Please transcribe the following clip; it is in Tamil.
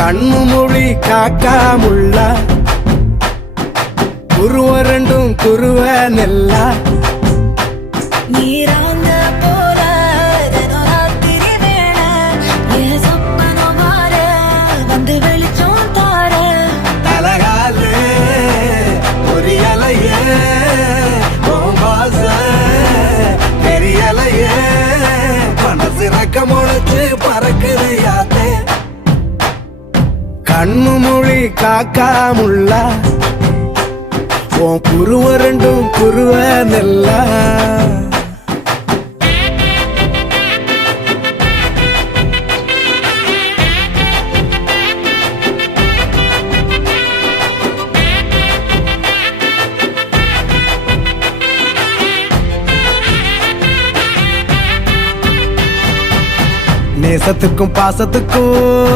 கண்ணு மொழி காக்காமுள்ள குருவ ரெண்டும் குருவ நெல்லா நீராங்க போல ராத்திரி வேளை என் சொப்பனம் மாற வந்து வெளிச்சம் தார தலகாலே பொரியலையே பாச பெரியலையே மனசு ரக்க முளைச்சு பறக்குது யாத்தே கண்ணு மொழி காக்காமுள்ள உன் குருவ ரெண்டும் குருவ நெல்லா நேசத்துக்கும் பாசத்துக்கும்